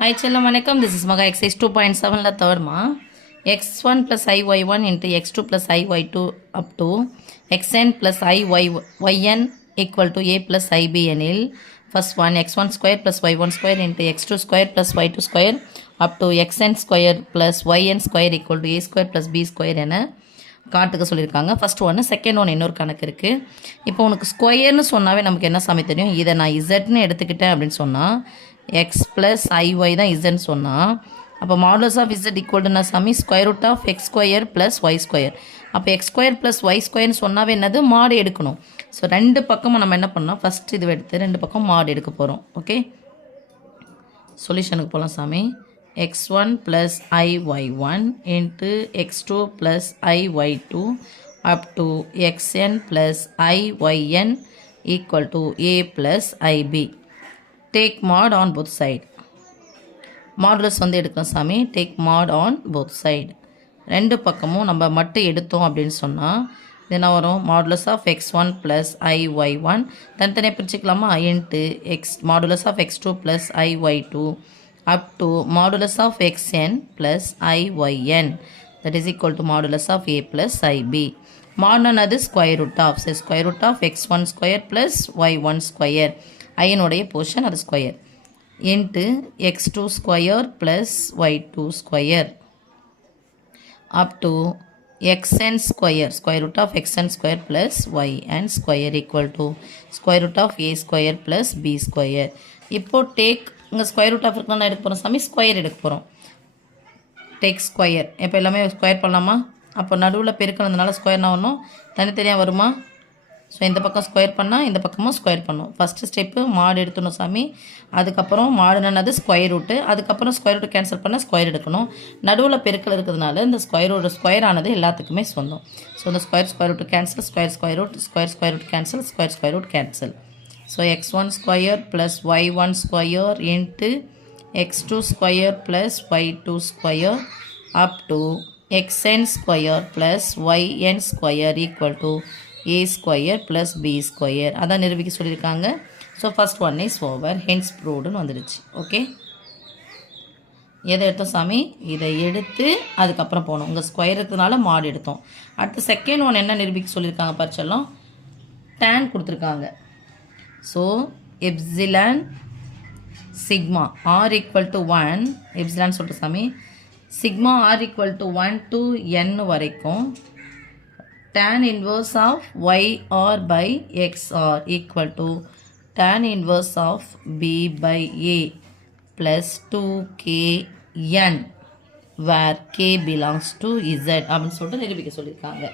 Hi children, vanakkam. This is Maga exercise 2.7 la third ma. x1 plus iy1 into x2 plus iy2 up to xn plus iyn equal to a plus ib எனில் first one x1 square plus y1 square into x2 square plus y2 square up to xn square plus yn square equal to a square plus b square என காட்டுக்க சொல்லியிருக்காங்க. First ஒன்று, second ஒன்று இன்னொரு கணக்கு இருக்குது. இப்போ உனக்கு ஸ்கொயர்னு சொன்னாவே நமக்கு என்ன சாமி தெரியும், இதை நான் இசட்னு எடுத்துக்கிட்டேன் அப்படின்னு சொன்னால் எக்ஸ் ப்ளஸ் ஐஒய் தான் இசட்னு சொன்னால், அப்போ modulus of Z equal to என்ன சாமி, square root of X square plus Y square. அப்போ எக்ஸ் ஸ்கொயர் ப்ளஸ் ஒய் ஸ்கொயர்னு சொன்னாவே என்னது, மாடு எடுக்கணும். ஸோ ரெண்டு பக்கமும் நம்ம என்ன பண்ணோம், ஃபஸ்ட் இது எடுத்து ரெண்டு பக்கம் மாடு எடுக்க போகிறோம். ஓகே, சொல்யூஷனுக்கு போகலாம் சாமி. x1 plus iy1 into x2 plus iy2 up to xn plus iyn equal to a plus ib. Take mod on both side. Modulus வந்து எடுக்கலாம் சாமி. Take mod on both side. ரெண்டு பக்கமும் நம்ம மட்டும் எடுத்தோம் அப்படின்னு சொன்னால் என்ன வரும், modulus of x1 plus iy1 தனித்தனியாக பிரிச்சுக்கலாமா, into x modulus of x2 plus iy2 up to modulus of xn plus iyn, that is equal to modulus of a plus ib. Mod another square root of, say square root of x1 square plus y1 square, I உடைய portion அது square, into x2 square plus y2 square up to xn square, square root of xn square plus yn square equal to square root of a square plus b square. இப்போ take இங்கே square root of இருக்குன்னு எடுக்க போகிறோம் சாமி, square எடுக்க போகிறோம். Take square. இப்போ எல்லாமே ஸ்கொயர் பண்ணலாமா, அப்போ நடுவில் பெருக்கணுன்றதுனால ஸ்கொயர்னா ஒன்றும் தனித்தனியாக வருமா. ஸோ இந்த பக்கம் ஸ்கொயர் பண்ணால் இந்த பக்கமும் ஸ்கொயர் பண்ணும். ஃபஸ்ட்டு ஸ்டெப்பு மாடு எடுத்துடணும் சாமி. அதுக்கப்புறம் மாடுனது ஸ்கொயர் ரூட்டு, அதுக்கப்புறம் ஸ்கொயர் ரூட்டு கேன்சல் பண்ணால் ஸ்கொயர் எடுக்கணும். நடுவில் பெருக்கல் இருக்கிறதுனால இந்த ஸ்கொயர் ஆனது எல்லாத்துக்குமே சொந்தம். ஸோ இந்த square root cancel, square root, square root cancel, square root cancel. So x1 square plus y1 square into x2 square plus y2 square up to xn square plus yn square equal to a square plus b square. அதான் நிரூபிக்க சொல்லியிருக்காங்க. So first one is over, hence ப்ரூவ்டுன்னு வந்துடுச்சு. Okay, எதை எடுத்தோம் சாமி, இதை எடுத்து அதுக்கப்புறம் போகணும். உங்கள் ஸ்கொயர் இருக்கிறதுனால மாடு எடுத்தோம். அடுத்து செகண்ட் ஒன் என்ன நிரூபிக்க சொல்லியிருக்காங்க பரிச்செல்லாம், tan கொடுத்துருக்காங்க. So epsilon sigma r equal to 1, epsilon சொல்லிட்டு சாமி, sigma r equal to 1 to n வரைக்கும் tan inverse of y r by x r equal to tan inverse of b by a plus 2k n where k belongs to z அப்படின்னு சொல்லிட்டு நிரூபிக்க சொல்லியிருக்காங்க.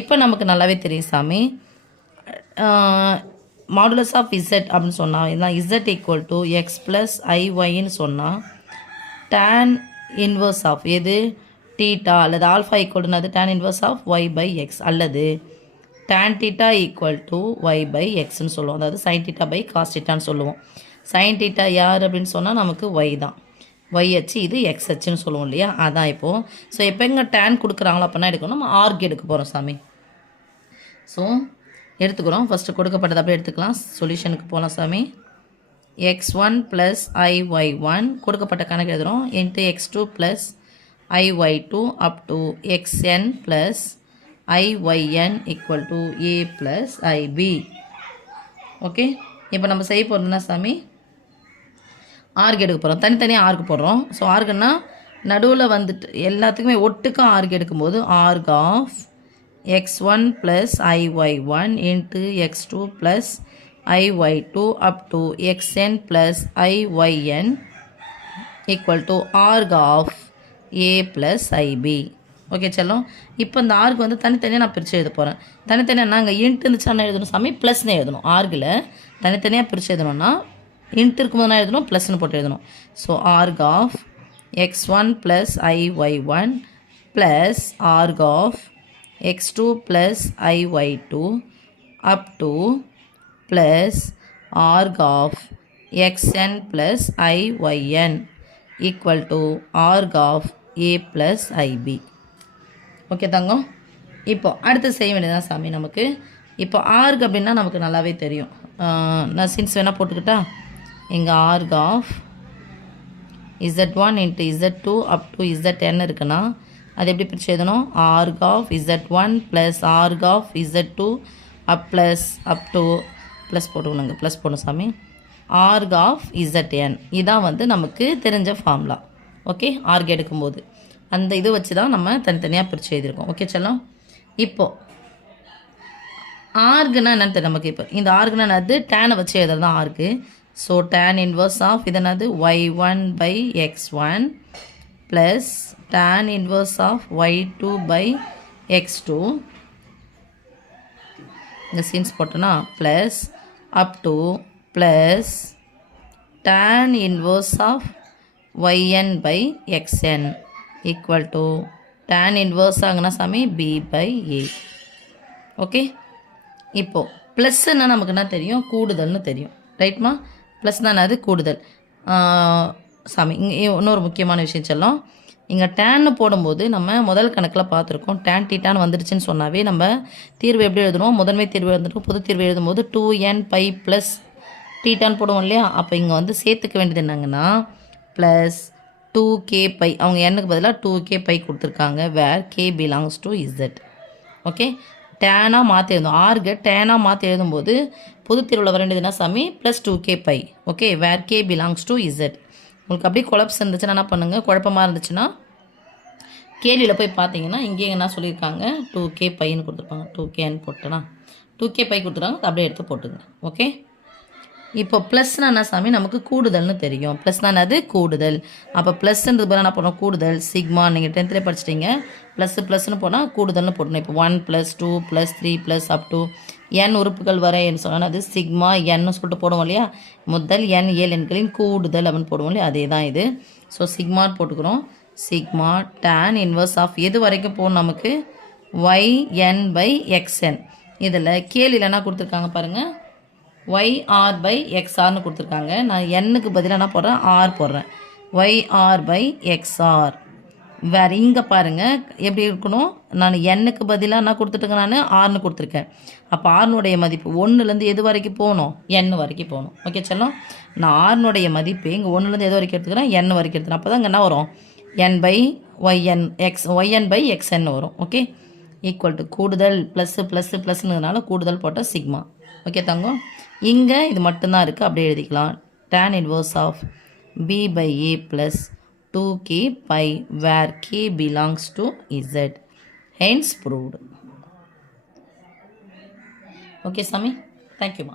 இப்போ நமக்கு நல்லாவே தெரியும் சாமி, மாடுலஸ் ஆஃப் இசட் அப்படின்னு சொன்னால் இதுதான் z equal to x plus ஐஒய்ன்னு சொன்னால் டேன் இன்வர்ஸ் ஆஃப் எது, டீட்டா அல்லது ஆல்ஃபா ஈக்குவல் டுனது tan inverse of y by x அல்லது tan theta equal to y by எக்ஸ்ன்னு சொல்லுவோம். அதாவது சைன் டீட்டா பை காஸ் டீட்டான்னு சொல்லுவோம். சைன் டீட்டா யார் அப்படின்னு சொன்னால் நமக்கு ஒய் தான், ஒய் அச்சு, இது எக்ஸ் அச்சுன்னு சொல்லுவோம் இல்லையா, அதான் இப்போது. ஸோ எப்போ எங்கே டேன் கொடுக்குறாங்களோ அப்படின்னா எடுக்கணும், நம்ம ஆர்க் எடுக்க போகிறோம் சாமி. ஸோ எடுத்துக்கிறோம். ஃபஸ்ட்டு கொடுக்கப்பட்டது அப்படியே எடுத்துக்கலாம். சொல்யூஷனுக்கு போகலாம் சாமி. x1 ப்ளஸ் iy1 கொடுக்கப்பட்ட கணக்கு எழுதுகிறோம், into x2 plus iy2 up to xn plus iyn equal to a plus ib. Okay, இப்போ நம்ம செய்ய போகிறோம்னா சாமி, ஆர்க் எடுக்க போகிறோம். தனித்தனியாக ஆர்க் போடுறோம். ஸோ ஆர்க்குன்னா நடுவில் வந்துட்டு எல்லாத்துக்குமே ஒட்டுக்கும் ஆர்க் எடுக்கும்போது arg of x1 plus iy1 into x2 plus iy2 up to xn plus iyn equal to arg of a plus ib. Okay செல்லம், இப்போ இந்த ஆர்க் வந்து தனித்தனியாக நான் பிரித்து எழுத போகிறேன். தனித்தனியாக நாங்கள் இன்ட்டு இருந்துச்சுன்னா எழுதணும் சாமி, ப்ளஸ்னு எழுதணும். ஆர்கில் தனித்தனியாக பிரித்து எழுதணும்னா இன்ட்டு இருக்கும்போது நான் எழுதணும், ப்ளஸ்னு போட்டு எழுதணும். So arg of x1 plus iy1 plus arg of x2 plus iy2 up to plus arg of xn plus iyn equal to arg of a plus ib. Okay தங்கம், இப்போ அடுத்து செய்ய வேண்டியதான் சாமி நமக்கு. இப்போ ஆர்க் அப்படின்னா நமக்கு நல்லாவே தெரியும். நான் சின்ஸ் வேணால் போட்டுக்கிட்டா, இங்கே arg of z1 into z2 up to zn இருக்குன்னா அது எப்படி பிரித்து எழுதணும்? arg of z1 plus arg of z2 up to plus போட்டுக்கணுங்க, ப்ளஸ் போடணும் சாமி. arg of zn இதான் வந்து நமக்கு தெரிஞ்ச ஃபார்முலா. ஓகே, ஆர்க் எடுக்கும்போது அந்த இது வச்சு தான் நம்ம தனித்தனியாக பிரித்து எழுதியிருக்கோம். ஓகே செல்லம். இப்போது ஆர்குனா என்னன்னு நமக்கு இப்போ இந்த ஆர்குனா என்னது? டேனை வச்சு எழுதுறது தான் arg. So tan inverse of இது என்னது? y1 by x1 plus tan inverse of y2 by x2 இந்த சீன்ஸ் போட்டோன்னா plus up to plus tan inverse of yn by xn equal to tan inverse ஆகுனா சாமி b by a. ஓகே, இப்போது ப்ளஸ்ன்னா நமக்கு என்ன தெரியும்? கூடுதல்னு தெரியும். ரைட்மா? ப்ளஸ்னா அது கூடுதல். சாமி இங்கே இன்னொரு முக்கியமான விஷயம் சொல்லும். இங்கே டேன்னு போடும்போது நம்ம முதல் கணக்கில் பார்த்துருக்கோம். டேன் டீட்டான்னு வந்துடுச்சுன்னு சொன்னாவே நம்ம தீர்வு எப்படி எழுதணும்? முதன்மை தீர்வு எழுதுறோம். பொது தீர்வு எழுதும்போது 2n பை ப்ளஸ் டீட்டான்னு போடுவோம் இல்லையா? அப்போ இங்கே வந்து சேர்த்துக்க வேண்டியது என்னங்கன்னா ப்ளஸ் 2k பை, அவங்க எண்ணுக்கு பதிலாக 2k பை கொடுத்துருக்காங்க. Where k belongs to z. Okay, டேனாக மாற்றி எழுதும். ஆர்கு டேனாக மாற்றி எழுதும்போது பொது தீர்வில் வர வேண்டியது என்ன சாமி? Plus 2k pi. Okay, where k belongs to z. உங்களுக்கு அப்படியே குழப்பம் இருந்துச்சுன்னா என்ன பண்ணுங்கள்? குழப்பமாக இருந்துச்சுன்னா கேள்வியில் போய் பார்த்தீங்கன்னா இங்கே என்ன சொல்லியிருக்காங்க? 2k பைன்னு கொடுத்துருப்பாங்க. 2kன்னு போட்டோன்னா 2k பை கொடுத்துருக்காங்க. அப்படியே எடுத்து போட்டுங்க. ஓகே, இப்போ ப்ளஸ்னா என்ன சாமி? நமக்கு கூடுதல்னு தெரியும். ப்ளஸ்னா அது கூடுதல். அப்போ ப்ளஸ்ன்றது பதிலாக என்ன பண்ணணும்? கூடுதல். சிக்மா நீங்கள் 10th படிச்சிட்டிங்க. ப்ளஸ்ன்னு போனால் கூடுதல்னு போடணும். இப்போ 1 + 2 + 3 + அப் டு n உறுப்புகள் வரைன்னு சொன்னால் அது சிக்மா என்னு சொல்லிட்டு போடுவோம் இல்லையா? முதல் n 7 எண்களின் கூடுதல் அப்படின்னு போடுவோம் இல்லையா? அதே தான் இது. ஸோ சிக்மான்னு போட்டுக்கிறோம். சிக்மா tan இன்வர்ஸ் ஆஃப் எது வரைக்கும் போகணும் நமக்கு? yn by xn. இதில் கேள்வியில் என்ன கொடுத்துருக்காங்க பாருங்கள்? yr by xrன்னு கொடுத்துருக்காங்க. நான் என்னுக்கு பதிலாக என்ன போடுறேன்? r போடுறேன். yr by xr. வேறு இங்கே பாருங்கள் எப்படி இருக்கணும்? நான் என்னுக்கு பதிலாக என்ன கொடுத்துட்டுங்க? நான் ஆர்னு கொடுத்துருக்கேன். அப்போ ஆர்னுடைய மதிப்பு 1லேருந்து எது வரைக்கும் போகணும்? n வரைக்கும் போகணும். ஓகே செல்லம். நான் ஆர்னுடைய மதிப்பு இங்கே 1லேருந்து எது வரைக்கும் எடுத்துக்கிறேன்? n வரைக்கும் எடுத்துக்கிறேன். அப்போ தான் இங்கே என்ன வரும்? n by yn by xn வரும். ஓகே, ஈக்குவல் டு கூடுதல் +++ங்கிறதுனால கூடுதல் போட்டால் சிக்மா. ஓகே தங்கம். இங்கே இது மட்டும்தான் இருக்குது. அப்படியே எழுதிக்கலாம். tan inverse of b by a plus 2k pi where k belongs to z. Hence proved. Okay சாமி, தேங்க்யூமா.